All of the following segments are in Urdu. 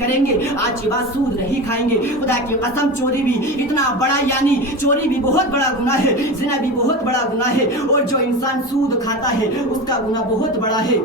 کریں گے، آج کے بعد سود نہیں کھائیں گے۔ خدا کی قسم چوری بھی اتنا بڑا، یعنی چوری بھی بہت بڑا گناہ ہے، زنا بھی بہت بڑا گناہ ہے، اور جو انسان سود کھاتا ہے اس کا گناہ بہت بڑا ہے۔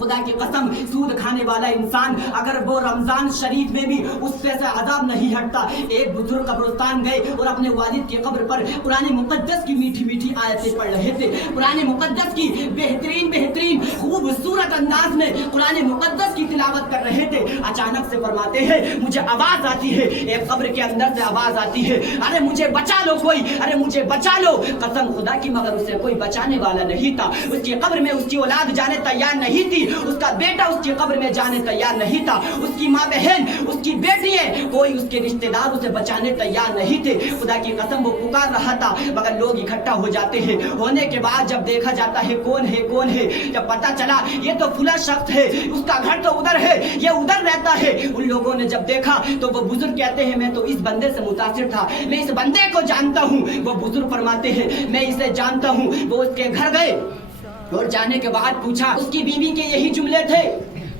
خدا کی قسم سود کھانے والا انسان اگر وہ رمضان شریف میں بھی اس سے عذاب نہیں ہٹتا۔ ایک بزرگ قبرستان گئے اور اپنے والد کی قبر پر قرآن مقدس کی میٹھی میٹھی آیتیں پڑھ رہے تھے، قرآن مقدس کی بہترین خوبصورت انداز میں قرآن مقدس کی تلاوت کر رہے تھے۔ اچانک سے فرماتے ہیں مجھے آواز آتی ہے، ایک قبر کے اندر سے آواز آتی ہے، ارے مجھے بچا لو کوئی، ارے مجھے بچا لو۔ قسم خدا کی مگر اسے کوئی بچانے والا نہیں تھا۔ اس کی قبر میں اس کی اولاد جانے تیار نہیں تھی، اس کا بیٹا اس کی قبر میں جانے تیار نہیں تھا، اس کی ماں بہن، اس کی بیٹیاں، کوئی اس کے رشتہ دار اسے بچانے تیار نہیں تھے۔ خدا کی قسم وہ پکار رہا تھا مگر لوگ اکٹھا ہو جاتے ہیں۔ ہونے کے بعد جب دیکھا جاتا ہے کون ہے، جب پتا چلا یہ تو فلاں شخص ہے، اس کا گھر تو ادھر ہے، یہ ادھر رہتا ہے۔ ان لوگوں نے جب دیکھا تو وہ بزرگ کہتے ہیں میں تو اس بندے سے متاثر تھا، میں اس بندے کو جانتا ہوں۔ وہ بزرگ فرماتے ہیں میں اسے جانتا ہوں۔ وہ اس کے گھر گئے اور جانے کے بعد پوچھا، اس کی بیوی کے یہی جملے تھے؟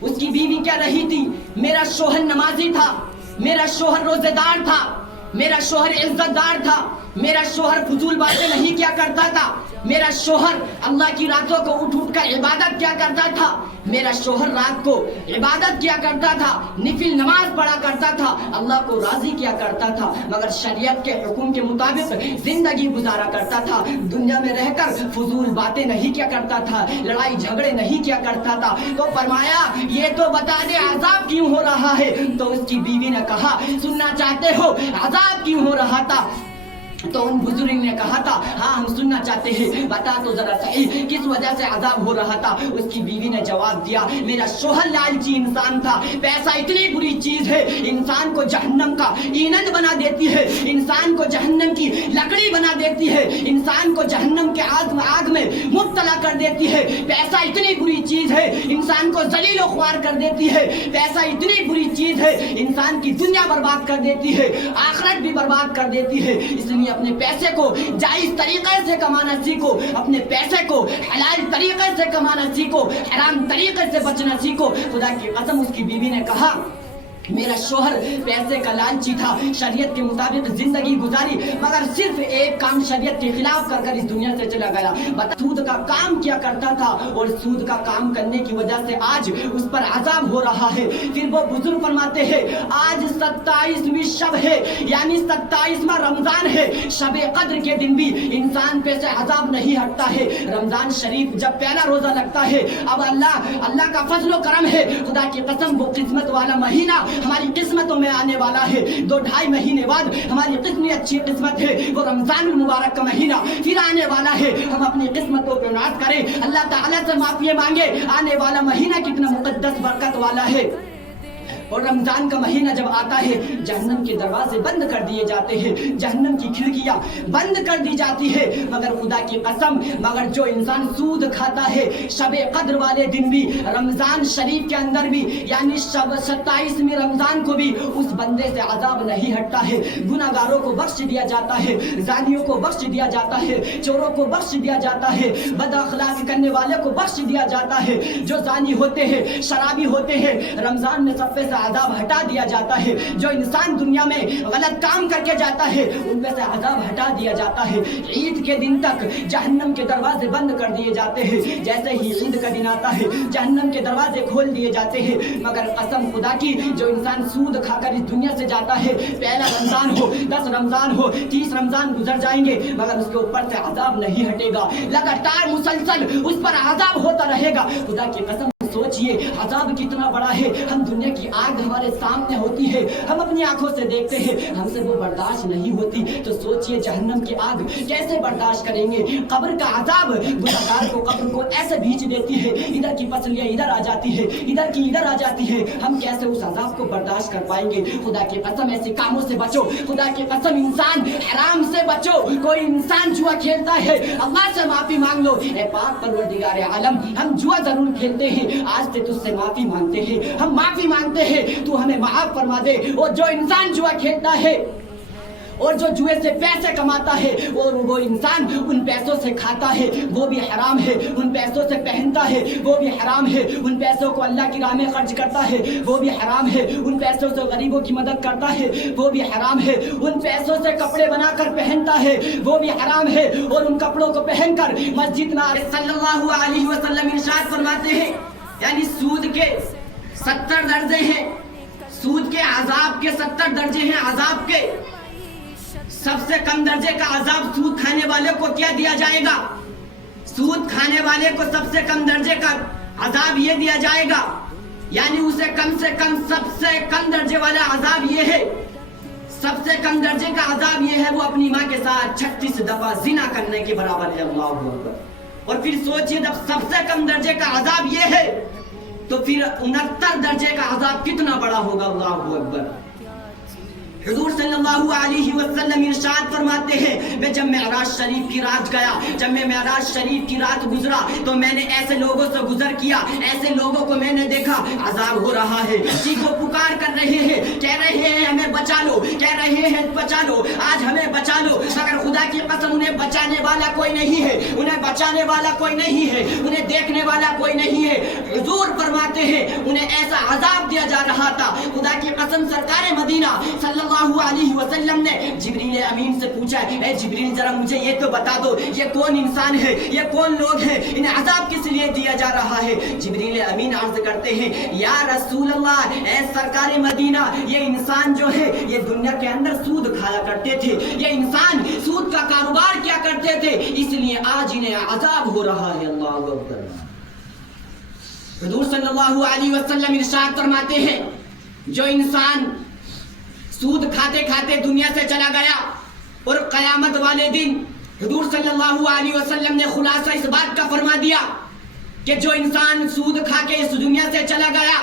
اس کی بیوی کیا رہی تھی؟ میرا شوہر نمازی تھا، میرا شوہر روزے دار تھا، میرا شوہر عزت دار تھا، میرا شوہر فضول باتیں نہیں کیا کرتا تھا، میرا شوہر اللہ کی راتوں کو اٹھ کر عبادت کیا کرتا تھا، میرا شوہر رات کو عبادت کیا کرتا تھا، نفل نماز پڑھا کرتا تھا، اللہ کو راضی کیا کرتا تھا، مگر شریعت کے حکم کے مطابق زندگی گزارا کرتا تھا، دنیا میں رہ کر فضول باتیں نہیں کیا کرتا تھا، لڑائی جھگڑے نہیں کیا کرتا تھا۔ تو فرمایا یہ تو بتا دے عذاب کیوں ہو رہا ہے؟ تو اس کی بیوی نے کہا سننا چاہتے ہو عذاب کیوں ہو رہا تھا؟ تو ان بزرگ نے کہا تھا ہاں ہم سننا چاہتے ہیں، بتا تو ذرا صحیح کس وجہ سے عذاب ہو رہا تھا؟ اس کی بیوی نے جواب دیا میرا شوہر لالچی انسان تھا، پیسہ اتنی بری چیز ہے انسان کو جہنم کا ایندھن بنا دیتی ہے، انسان کو جہنم کی لکڑی بنا دیتی ہے، انسان کو جہنم کے آگ میں مبتلا کر دیتی ہے۔ پیسہ اتنی بری چیز ہے انسان کو ذلیل و خوار کر دیتی ہے، پیسہ اتنی بری چیز ہے انسان کی دنیا برباد کر دیتی ہے، آخرت بھی برباد کر دیتی ہے۔ اس لیے اپنے پیسے کو جائز طریقے سے کمانا سیکھو، اپنے پیسے کو حلال طریقے سے کمانا سیکھو، حرام طریقے سے بچنا سیکھو۔ خدا کی قسم اس کی بیوی نے کہا میرا شوہر پیسے کا لالچی تھا، شریعت کے مطابق زندگی گزاری مگر صرف ایک کام شریعت کے خلاف کر کر اس دنیا سے چلا گیا۔ سود کا کام کیا کرتا تھا اور سود کا کام کرنے کی وجہ سے آج اس پر عذاب ہو رہا ہے۔ پھر وہ بزرگ فرماتے ہیں آج 27ویں شب ہے، یعنی 27واں رمضان ہے، شب قدر کے دن بھی انسان پہ سے عذاب نہیں ہٹتا ہے۔ رمضان شریف جب پہلا روزہ لگتا ہے اب اللہ کا فضل و کرم ہے، خدا کی قسم وہ قسمت والا مہینہ ہماری قسمتوں میں آنے والا ہے۔ 2-2.5 مہینے بعد ہماری کتنی اچھی قسمت ہے، وہ رمضان المبارک کا مہینہ پھر آنے والا ہے۔ ہم اپنی قسمتوں کو ناز کریں، اللہ تعالیٰ سے معافی مانگے، آنے والا مہینہ کتنا مقدس برکت والا ہے۔ اور رمضان کا مہینہ جب آتا ہے جہنم کے دروازے بند کر دیے جاتے ہیں، جہنم کی کھڑکیاں بند کر دی جاتی ہے، مگر خدا کی قسم مگر جو انسان سود کھاتا ہے شب قدر والے دن بھی، رمضان شریف کے اندر بھی، یعنی 27ویں رمضان کو بھی اس بندے سے عذاب نہیں ہٹتا ہے۔ گناہگاروں کو بخش دیا جاتا ہے، زانیوں کو بخش دیا جاتا ہے، چوروں کو بخش دیا جاتا ہے، بد اخلاقی کرنے والے کو بخش دیا جاتا ہے، جو زانی ہوتے ہیں شرابی ہوتے ہیں رمضان میں سب سے عذاب ہٹا دیا جاتا ہے، جو انسان دنیا میں غلط کام کر کے جاتا ہے ان پہ سے عذاب ہٹا دیا جاتا ہے۔ عید کے دن تک جہنم کے دروازے بند کر دیے جاتے ہیں، جیسے ہی عید کا دن آتا ہے جہنم کے دروازے کھول دیے جاتے ہیں۔ مگر قسم خدا کی جو انسان سود کھا کر اس دنیا سے جاتا ہے، پہلا رمضان ہو 10 رمضان ہو 30 رمضان گزر جائیں گے مگر اس کے اوپر سے عذاب نہیں ہٹے گا، لگاتار مسلسل اس پر عذاب ہوتا رہے گا۔ خدا کی قسم سوچئے عذاب کتنا بڑا ہے۔ ہم دنیا کی آگ ہمارے سامنے ہوتی ہے، ہم اپنی آنکھوں سے دیکھتے ہیں، ہم سے وہ برداشت نہیں ہوتی، تو سوچئے جہنم کی آگ کیسے برداشت کریں گے۔ قبر کا عذاب گنہگار کو قبر کو ایسے بھیج دیتی ہے، ادھر کی پسلیاں ادھر آ جاتی ہے، ادھر کی ادھر آ جاتی ہے، ہم کیسے اس عذاب کو برداشت کر پائیں گے۔ خدا کی قسم ایسے کاموں سے بچو، خدا کی قسم انسان حرام سے بچو۔ کوئی انسان جوا کھیلتا ہے اللہ سے معافی مانگ لو، اے پاک پروردگار عالم ہم جوا ضرور کھیلتے ہیں، آج سے تجھ سے معافی مانگتے ہیں، ہم معافی مانگتے ہیں تو ہمیں معاف فرما دے۔ اور جو انسان جوا کھیلتا ہے اور جو جوئے سے پیسے کماتا ہے اور وہ انسان ان پیسوں سے کھاتا ہے وہ بھی حرام ہے، ان پیسوں سے پہنتا ہے وہ بھی حرام ہے، ان پیسوں کو اللہ کی راہ میں خرچ کرتا ہے وہ بھی حرام ہے، ان پیسوں سے غریبوں کی مدد کرتا ہے وہ بھی حرام ہے، ان پیسوں سے کپڑے بنا کر پہنتا ہے وہ بھی حرام ہے، اور ان کپڑوں کو پہن کر مسجد میں صلی اللہ علیہ وسلم ارشاد فرماتے ہیں یعنی سود کے 70 درجے ہیں، سود کے عذاب کے 70 درجے ہیں، عذاب کے سب سے کم درجے کا عذاب سود کھانے والے کو کیا دیا جائے گا؟ سود کھانے والے کو سب سے کم درجے کا عذاب یہ دیا جائے گا، یعنی اسے کم سے کم سب سے کم درجے والا عذاب یہ ہے، سب سے کم درجے کا عذاب یہ ہے وہ اپنی ماں کے ساتھ 36 دفعہ زنا کرنے کے برابر ہے۔ اللہ اکبر۔ اور پھر سوچئے جب سب سے کم درجے کا عذاب یہ ہے تو پھر 69 درجے کا عذاب کتنا بڑا ہوگا؟ اللہ اکبر۔ حضور صلی اللہ علیہ وسلم ارشاد فرماتے ہیں میں جب معراج شریف کی رات گیا، جب میں معراج شریف کی رات گزرا تو میں نے ایسے لوگوں سے گزر کیا، ایسے لوگوں کو میں نے دیکھا عذاب ہو رہا ہے، چیخو پکار کر رہے ہیں، کہہ رہے ہیں ہمیں بچا لو، کہہ رہے ہیں بچا لو، آج ہمیں بچا لو، مگر خدا کی قسم انہیں بچانے والا کوئی نہیں ہے، انہیں بچانے والا کوئی نہیں ہے، انہیں دیکھنے والا کوئی نہیں ہے۔ حضور فرماتے ہیں انہیں ایسا عذاب دیا جا رہا تھا، خدا کی قسم سرکار مدینہ صلی اللہ علیہ وسلم نے جبریل امین سے پوچھا اے جبریل ذرا مجھے یہ تو بتا دو یہ کون انسان ہے، یہ کون لوگ ہیں، انہیں عذاب کس لیے دیا جا رہا ہے؟ جبریل امین عرض کرتے ہیں یا رسول اللہ، اے سرکار مدینہ، یہ انسان جو ہے یہ دنیا کے اندر سود کھایا کرتے تھے، یہ انسان سود کا کاروبار کیا کرتے تھے، اس لیے آج انہیں عذاب ہو رہا ہے۔ اللہ اکبر۔ حضور صلی اللہ علیہ وسلم ارشاد فرماتے ہیں جو انسان سود کھاتے کھاتے دنیا سے چلا گیا اور قیامت والے دن حضور صلی اللہ علیہ وسلم نے خلاصہ اس بات کا فرما دیا کہ جو انسان سود کھا کے اس دنیا سے چلا گیا،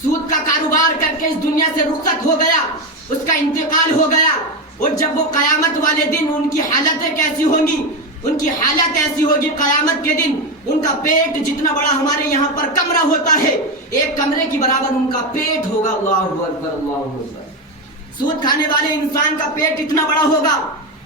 سود کا کاروبار کر کے اس دنیا سے رخصت ہو گیا، اس کا انتقال ہو گیا، اور جب وہ قیامت والے دن ان کی حالتیں کیسی ہوں گی؟ ان کی حالت ایسی ہوگی قیامت کے دن ان کا پیٹ جتنا بڑا ہمارے یہاں پر کمرہ ہوتا ہے، ایک کمرے کی برابر ان کا پیٹ ہوگا۔ اللہ اکبر، اللہ اکبر۔ سود کھانے والے انسان کا پیٹ اتنا بڑا ہوگا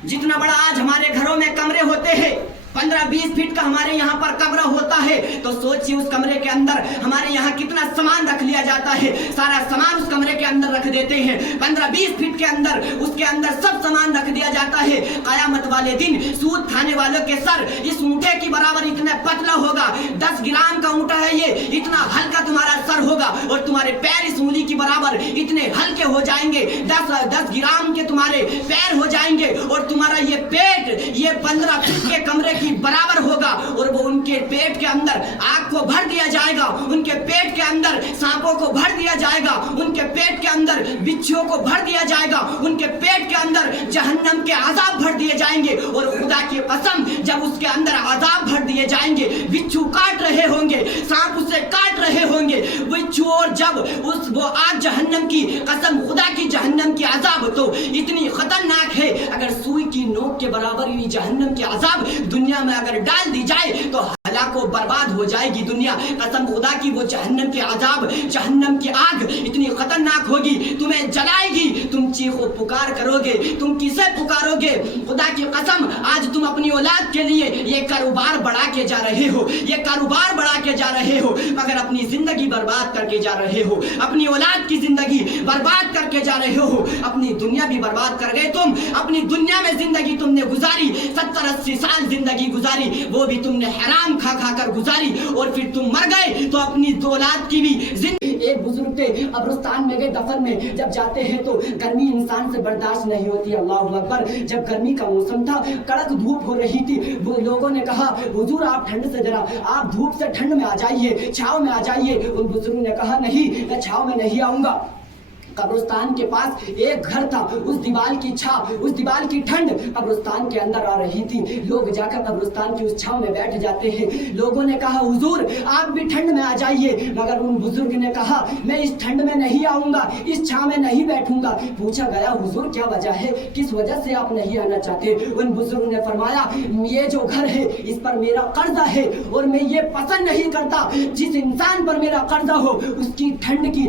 جتنا بڑا آج ہمارے گھروں میں کمرے ہوتے ہیں، 15-20 فٹ کا ہمارے یہاں پر کمرہ ہوتا ہے، تو سوچئے اس کمرے کے اندر ہمارے یہاں کتنا سامان رکھ لیا جاتا ہے، سارا سامان اس کمرے کے اندر رکھ دیتے ہیں، 15-20 فٹ کے اندر اس کے اندر سب سامان رکھ دیا جاتا ہے۔ قیامت والے دن سود کھانے والوں کے سر اس اونٹے کی برابر اتنا پتلا ہوگا، 10 گرام کا اونٹا ہے یہ، اتنا ہلکا تمہارا سر ہوگا، اور تمہارے پیر اس انگلی کی برابر اتنے ہلکے ہو جائیں گے، 10 گرام کے تمہارے پیر ہو جائیں گے، اور تمہارا یہ پیٹ یہ 15 فٹ کے کمرے کی برابر ہوگا، اور وہ ان کے پیٹ کے اندر آگ کو بھر دیا جائے گا، ان کے پیٹ کے اندر سانپوں کو بھر دیا جائے گا، ان کے پیٹ کے اندر بچھوؤں کو بھر دیا جائے گا، ان کے پیٹ کے اندر جہنم کے عذاب بھر دیے جائیں گے، اور خدا کی قسم جب اس کے اندر عذاب بھر دیے جائیں گے، بچھو کاٹ رہے ہوں گے، سانپ اسے کاٹ رہے ہوں گے، بچھو، اور جب وہ آگ جہنم کی قسم خدا کی جہنم کی عذاب تو اتنی خطرناک ہے، اگر سوئی کی نوک کے برابر یہ جہنم کی عذاب دنیا میں اگر ڈال دی جائے تو ہلاک و برباد ہو جائے گی دنیا۔ قسم خدا کی وہ جہنم کے عذاب، جہنم کی آگ اتنی خطرناک ہوگی، تمہیں جلائے گی، تم چیخ و پکار کرو گے، تم کسے پکارو گے؟ خدا کی قسم آج تم اپنی اولاد کے لیے یہ کاروبار بڑھا کے جا رہے ہو، یہ کاروبار بڑھا کے جا رہے ہو، مگر اپنی زندگی برباد کر کے جا رہے ہو، اپنی اولاد کی زندگی برباد کر کے جا رہے ہو، اپنی دنیا بھی برباد کر گئے تم، اپنی دنیا میں زندگی تم نے گزاری، 70-80 سال زندگی گزاری، وہ بھی تم نے حرام کھا کھا کر گزاری، اور پھر تم مر گئے تو اپنی اولاد کی بھی زندگی۔ ایک بزرگ تھے قبرستان میں گئے دفن میں، جب جاتے ہیں تو گرمی انسان سے برداشت نہیں ہوتی، اللہ اکبر، جب گرمی کا موسم تھا، کڑک دھوپ ہو رہی تھی، وہ لوگوں نے کہا حضور آپ ٹھنڈ سے ذرا آپ دھوپ سے ٹھنڈ میں آ جائیے، چھاؤں میں آ جائیے۔ ان بزرگوں نے کہا نہیں میں چھاؤں میں نہیں آؤں گا۔ قبرستان کے پاس ایک گھر تھا، اس دیوار کی چھا، اس دیوار کی ٹھنڈ قبرستان کے اندر آ رہی تھی، لوگ جا کر قبرستان کی اس چھاؤں میں بیٹھ جاتے ہیں۔ لوگوں نے کہا حضور آپ بھی ٹھنڈ میں آ جائیے، مگر ان بزرگ نے کہا میں اس ٹھنڈ میں نہیں آؤں گا، اس چھاؤں میں نہیں بیٹھوں گا۔ پوچھا گیا حضور کیا وجہ ہے، کس وجہ سے آپ نہیں آنا چاہتے؟ ان بزرگ نے فرمایا یہ جو گھر ہے اس پر میرا قرضہ ہے، اور میں یہ پسند نہیں کرتا جس انسان پر میرا قرضہ ہو اس کی ٹھنڈ کی،